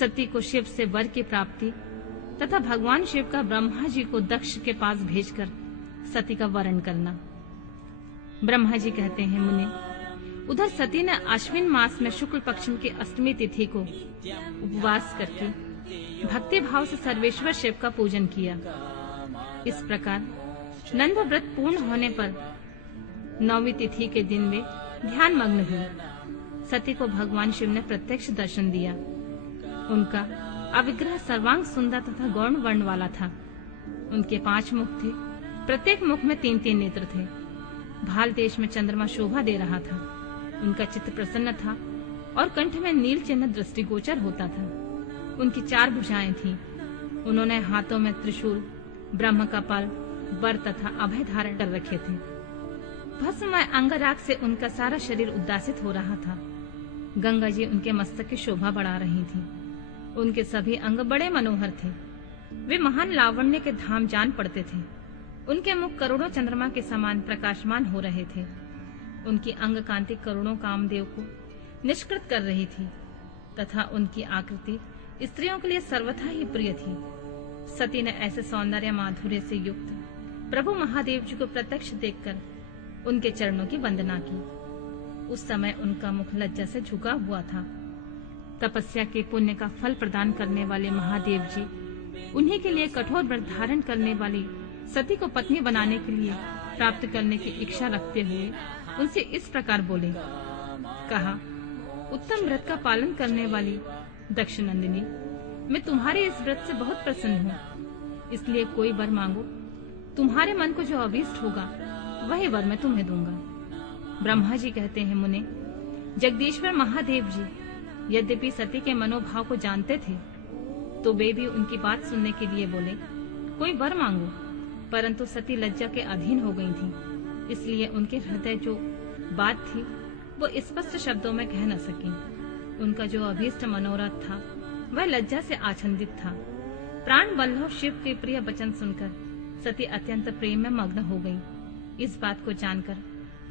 सती को शिव से वर की प्राप्ति तथा भगवान शिव का ब्रह्मा जी को दक्ष के पास भेजकर सती का वरण करना। ब्रह्मा जी कहते हैं, मुने, उधर सती ने अश्विन मास में शुक्ल पक्ष की अष्टमी तिथि को उपवास करके भक्ति भाव से सर्वेश्वर शिव का पूजन किया। इस प्रकार नंद व्रत पूर्ण होने पर 9वीं तिथि के दिन वे ध्यान मग्न हुए। सती को भगवान शिव ने प्रत्यक्ष दर्शन दिया। उनका अविग्रह सर्वांग सुंदर तथा गौण वर्ण वाला था। उनके 5 मुख थे, प्रत्येक मुख में 3-3 नेत्र थे। भाल देश में चंद्रमा शोभा दे रहा था। उनका चित्त प्रसन्न था और कंठ में नील चिन्ह दृष्टिगोचर होता था। उनकी 4 भुजाएं थीं। उन्होंने हाथों में त्रिशूल, ब्रह्म कपाल, वर तथा अभय धारण कर रखे थे। भस्ममय अंगराग से उनका सारा शरीर उद्दासित हो रहा था। गंगा जी उनके मस्तक की शोभा बढ़ा रही थी। उनके सभी अंग बड़े मनोहर थे। वे महान लावण्य के धाम जान पड़ते थे। उनके मुख करोड़ों चंद्रमा के समान प्रकाशमान हो रहे थे। उनकी अंग कांति करोड़ों कामदेव को निष्कृत कर रही थी तथा उनकी आकृति स्त्रियों के लिए सर्वथा ही प्रिय थी। सती ने ऐसे सौंदर्य माधुर्य से युक्त प्रभु महादेव जी को प्रत्यक्ष देखकर उनके चरणों की वंदना की। उस समय उनका मुख लज्जा से झुका हुआ था। तपस्या के पुण्य का फल प्रदान करने वाले महादेव जी उन्हीं के लिए कठोर व्रत धारण करने वाली सती को पत्नी बनाने के लिए प्राप्त करने की इच्छा रखते हुए उनसे इस प्रकार बोले। कहा, उत्तम व्रत का पालन करने वाली दक्ष नंदिनी, मैं तुम्हारे इस व्रत से बहुत प्रसन्न हूँ, इसलिए कोई वर मांगो। तुम्हारे मन को जो अभीष्ट होगा वही वर मैं तुम्हें दूंगा। ब्रह्मा जी कहते हैं, मुने, जगदीश्वर महादेव जी यद्यपि सती के मनोभाव को जानते थे तो वे भी उनकी बात सुनने के लिए बोले, कोई वर मांगो। परंतु सती लज्जा के अधीन हो गई थी, इसलिए उनके हृदय जो बात थी वो स्पष्ट शब्दों में कह न सकी। उनका जो अभीष्ट मनोरथ था वह लज्जा से आच्छादित था। प्राण वल्लभ शिव के प्रिय वचन सुनकर सती अत्यंत प्रेम में मग्न हो गई। इस बात को जानकर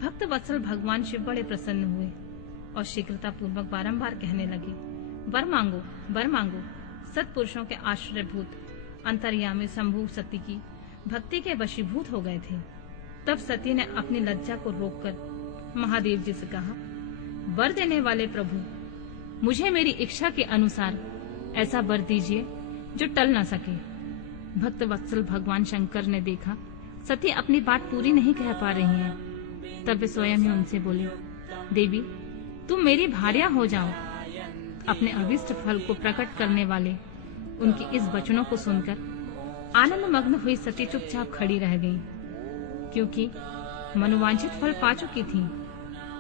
भक्त वत्सल भगवान शिव बड़े प्रसन्न हुए और शीघ्रता पूर्वक बारंबार कहने लगे, वर मांगो, वर मांगो। सत्पुरुषों के आश्रयभूत अंतर्यामी शंभु सती की भक्ति के वशीभूत हो गए थे। तब सती ने अपनी लज्जा को रोककर महादेव जी से कहा, वर देने वाले प्रभु, मुझे मेरी इच्छा के अनुसार ऐसा वर दीजिए जो टल न सके। भक्त वत्सल भगवान शंकर ने देखा सती अपनी बात पूरी नहीं कह पा रही हैं। तब वे स्वयं ही उनसे बोले, देवी, तुम मेरी भार्या हो जाओ। अपने अभिष्ट फल को प्रकट करने वाले उनके इस वचनों को सुनकर आनंद मग्न हुई सती चुपचाप खड़ी रह गई, क्योंकि मनोवांछित फल पा चुकी थी।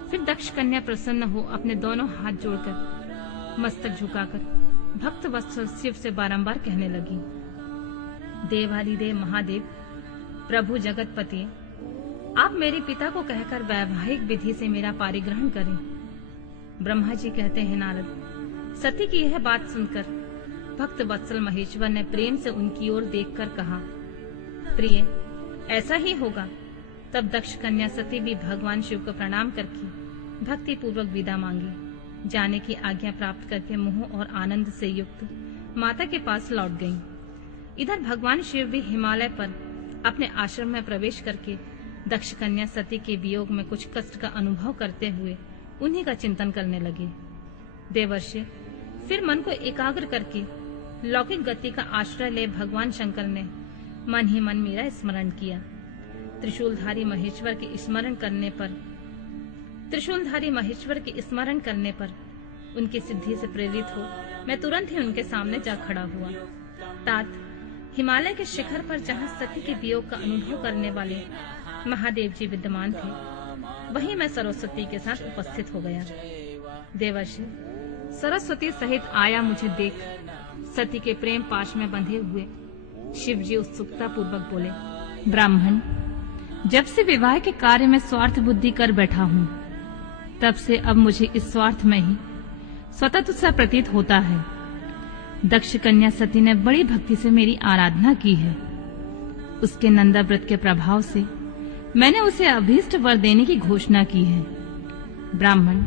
फिर दक्ष कन्या प्रसन्न हो अपने दोनों हाथ जोड़कर मस्तक झुकाकर भक्त वत्सल शिव से बारंबार कहने लगी, देवादिदेव महादेव, प्रभु जगतपति, आप मेरे पिता को कहकर वैवाहिक विधि से मेरा पारिग्रहण करें। ब्रह्मा जी कहते हैं, नारद, सती की यह बात सुनकर भक्त वत्सल महेश्वर ने प्रेम से उनकी ओर देखकर कहा, प्रिय, ऐसा ही होगा। तब दक्ष कन्या सती भी भगवान शिव को प्रणाम करके भक्ति पूर्वक विदा मांगी। जाने की आज्ञा प्राप्त करके मोह और आनंद से युक्त माता के पास लौट गई। इधर भगवान शिव भी हिमालय पर अपने आश्रम में प्रवेश करके दक्ष कन्या सती के वियोग में कुछ कष्ट का अनुभव करते हुए उन्हीं का चिंतन करने लगे। देवर्षि, फिर मन को एकाग्र करके लौकिक गति का आश्रय ले भगवान शंकर ने मन ही मन मेरा स्मरण किया। त्रिशूलधारी महेश्वर के स्मरण करने पर उनकी सिद्धि से प्रेरित हो मैं तुरंत ही उनके सामने जा खड़ा हुआ। तात हिमालय के शिखर पर जहाँ सती के वियोग का अनुभव करने वाले महादेव जी विद्यमान थे, वहीं मैं सरस्वती के साथ उपस्थित हो गया। देवर्षि, सरस्वती सहित आया मुझे देख सती के प्रेम पाश में बंधे हुए शिव जी उत्सुकता पूर्वक बोले, ब्राह्मण, जब से विवाह के कार्य में स्वार्थ बुद्धि कर बैठा हूँ, तब से अब मुझे इस स्वार्थ में ही स्वतः सा प्रतीत होता है। दक्ष कन्या सती ने बड़ी भक्ति से मेरी आराधना की है। उसके नंदा व्रत के प्रभाव से मैंने उसे अभीष्ट वर देने की घोषणा की है। ब्राह्मण,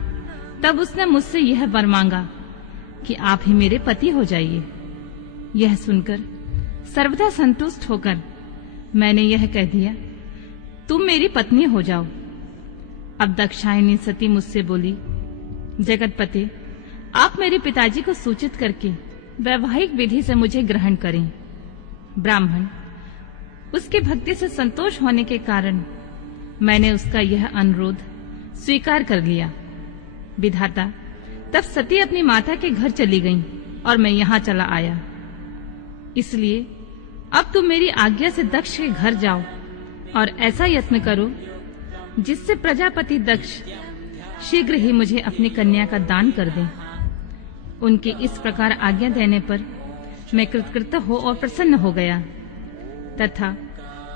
तब उसने मुझसे यह वर मांगा, कि आप ही मेरे पति हो जाइए। यह सुनकर सर्वथा संतुष्ट होकर मैंने यह कह दिया, तुम मेरी पत्नी हो जाओ। अब दाक्षायणी सती मुझसे बोली, जगतपते, आप मेरे पिताजी को सूचित करके वैवाहिक विधि से मुझे ग्रहण करें। ब्राह्मण उसकी भक्ति से संतोष होने के कारण मैंने उसका यह अनुरोध स्वीकार कर लिया। विधाता, तब सती अपनी माता के घर चली गईं और मैं यहाँ चला आया। इसलिए अब तुम मेरी आज्ञा से दक्ष के घर जाओ और ऐसा यत्न करो जिससे प्रजापति दक्ष शीघ्र ही मुझे अपनी कन्या का दान कर दें। उनकी इस प्रकार आज्ञा देने पर मैं कृतकृत हो और प्रसन्न हो गया तथा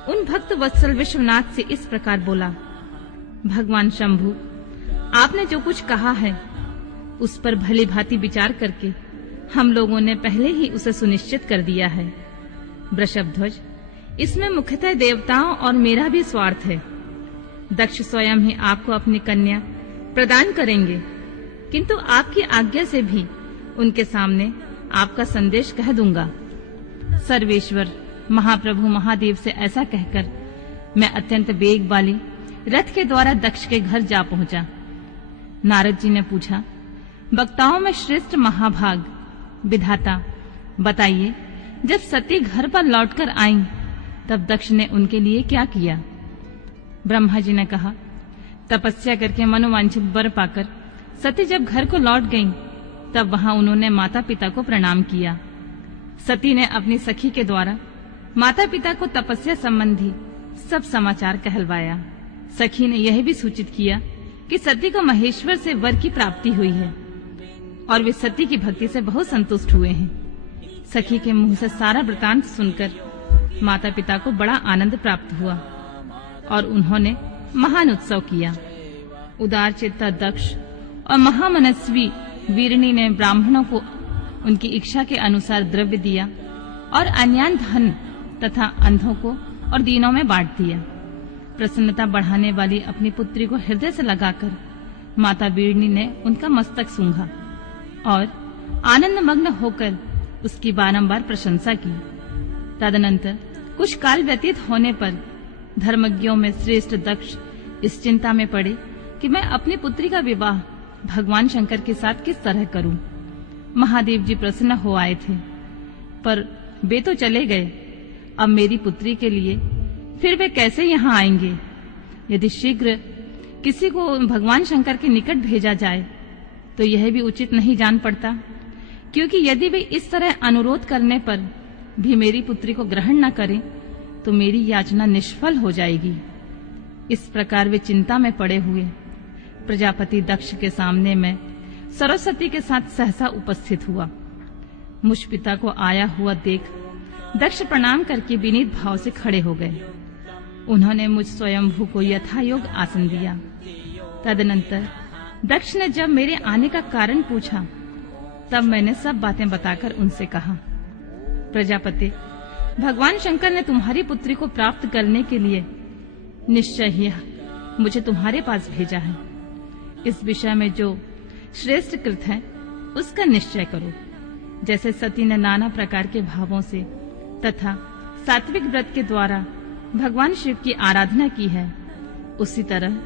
उन भक्त वत्सल विश्वनाथ से इस प्रकार बोला, भगवान शंभु, आपने जो कुछ कहा है उस पर भली भांति विचार करके हम लोगों ने पहले ही उसे सुनिश्चित कर दिया है। वृषभध्वज, इसमें मुख्यतः देवताओं और मेरा भी स्वार्थ है। दक्ष स्वयं ही आपको अपनी कन्या प्रदान करेंगे, किंतु आपकी आज्ञा से भी उनके सामने आपका संदेश कह दूंगा। सर्वेश्वर महाप्रभु महादेव से ऐसा कहकर मैं अत्यंत वेग वाली रथ के द्वारा दक्ष के घर जा पहुंचा। नारद जी ने पूछा, वक्ताओं में श्रेष्ठ महाभाग विधाता, बताइए, जब सती घर पर लौटकर आईं, तब दक्ष ने उनके लिए क्या किया? ब्रह्मा जी ने कहा, तपस्या करके मनोवांछित वर पाकर सती जब घर को लौट गईं, तब वहां उन्होंने माता पिता को प्रणाम किया। सती ने अपनी सखी के द्वारा माता पिता को तपस्या संबंधी सब समाचार कहलवाया। सखी ने यह भी सूचित किया कि सती को महेश्वर से वर की प्राप्ति हुई है और वे सती की भक्ति से बहुत संतुष्ट हुए हैं। सखी के मुंह से सारा वृतांत सुनकर माता पिता को बड़ा आनंद प्राप्त हुआ और उन्होंने महान उत्सव किया। उदार चित्ता दक्ष और महामनस्वी वीरणी ने ब्राह्मणों को उनकी इच्छा के अनुसार द्रव्य दिया और अन्यान धन तथा अंधों को और दीनों में बांट दिया। प्रसन्नता बढ़ाने वाली अपनी पुत्री को हृदय से लगाकर माता वीरणी ने उनका मस्तक सूंघा और आनंद मग्न होकर उसकी बारंबार प्रशंसा की। तदनंतर कुछ काल व्यतीत होने पर धर्मज्ञों में श्रेष्ठ दक्ष इस चिंता में पड़े कि मैं अपनी पुत्री का विवाह भगवान शंकर के साथ किस तरह करूं। महादेव जी प्रसन्न हो आए थे, पर वे तो चले गए। अब मेरी पुत्री के लिए फिर वे कैसे यहाँ आएंगे? यदि शीघ्र किसी को भगवान शंकर के निकट भेजा जाए तो यह भी उचित नहीं जान पड़ता, क्योंकि यदि वे इस तरह अनुरोध करने पर भी मेरी पुत्री को ग्रहण न करें तो मेरी याचना निष्फल हो जाएगी। इस प्रकार वे चिंता में पड़े हुए प्रजापति दक्ष के सामने मैं सरस्वती के साथ सहसा उपस्थित हुआ। मुझ पिता को आया हुआ देख दक्ष प्रणाम करके विनीत भाव से खड़े हो गए। उन्होंने मुझ स्वयंभू को यथायोग आसन दिया। तदनंतर दक्ष ने जब मेरे आने का कारण पूछा, तब मैंने सब बातें बताकर उनसे कहा, प्रजापति, भगवान शंकर ने तुम्हारी पुत्री को प्राप्त करने के लिए निश्चय ही मुझे तुम्हारे पास भेजा है। इस विषय में जो श्रेष्ठ कृत है उसका निश्चय करो। जैसे सती ने नाना प्रकार के भावों से तथा सात्विक व्रत के द्वारा भगवान शिव की आराधना की है, उसी तरह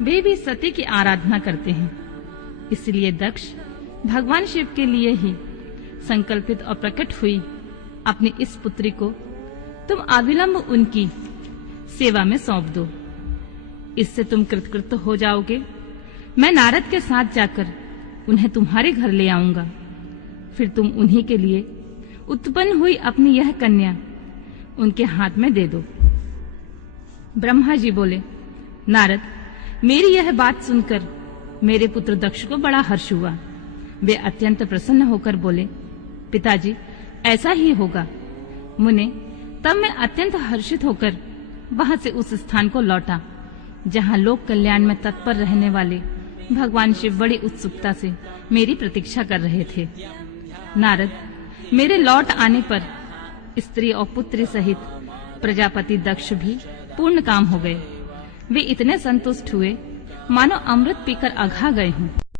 वे भी सती की आराधना करते हैं। इसलिए दक्ष भगवान शिव के लिए ही संकल्पित और प्रकट हुई अपनी इस पुत्री को तुम अविलंब उनकी सेवा में सौंप दो। इससे तुम कृतकृत हो जाओगे। मैं नारद के साथ जाकर उन्हें तुम्हारे घर ले आऊंगा। फिर तुम उन्हीं के लिए उत्पन्न हुई अपनी यह कन्या उनके हाथ में दे दो। ब्रह्मा जी बोले, नारद, मेरी यह बात सुनकर मेरे पुत्र दक्ष को बड़ा हर्ष हुआ। वे अत्यंत प्रसन्न होकर बोले, पिताजी, ऐसा ही होगा। मुने, तब मैं अत्यंत हर्षित होकर वहां से उस स्थान को लौटा जहां लोक कल्याण में तत्पर रहने वाले भगवान शिव बड़ी उत्सुकता से मेरी प्रतीक्षा कर रहे थे। नारद, मेरे लौट आने पर स्त्री और पुत्री सहित प्रजापति दक्ष भी पूर्ण काम हो गए। वे इतने संतुष्ट हुए मानो अमृत पीकर अघा गए हों।